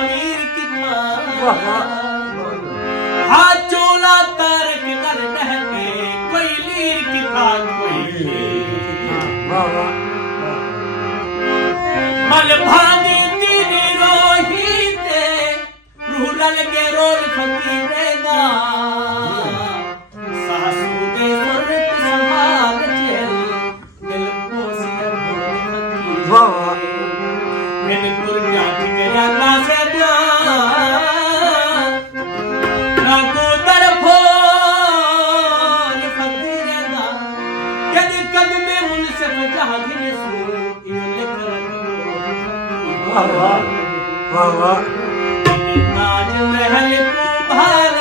अमीर की हाथ चोला तारक कर डहके कोई लीर की खान कोई मल भागी तेरी रोहीते रूह लल के रोल फकीरेगा सासू दे सुरत संभाल चल दिल पोस कर बोल फकीर मैंने तुर जात करया ना से ना को तरफोल फकीरेगा यदि कदमे मुनसे जहागिन सू ये लिख वाह वाह वाह वाह ताज महल को भार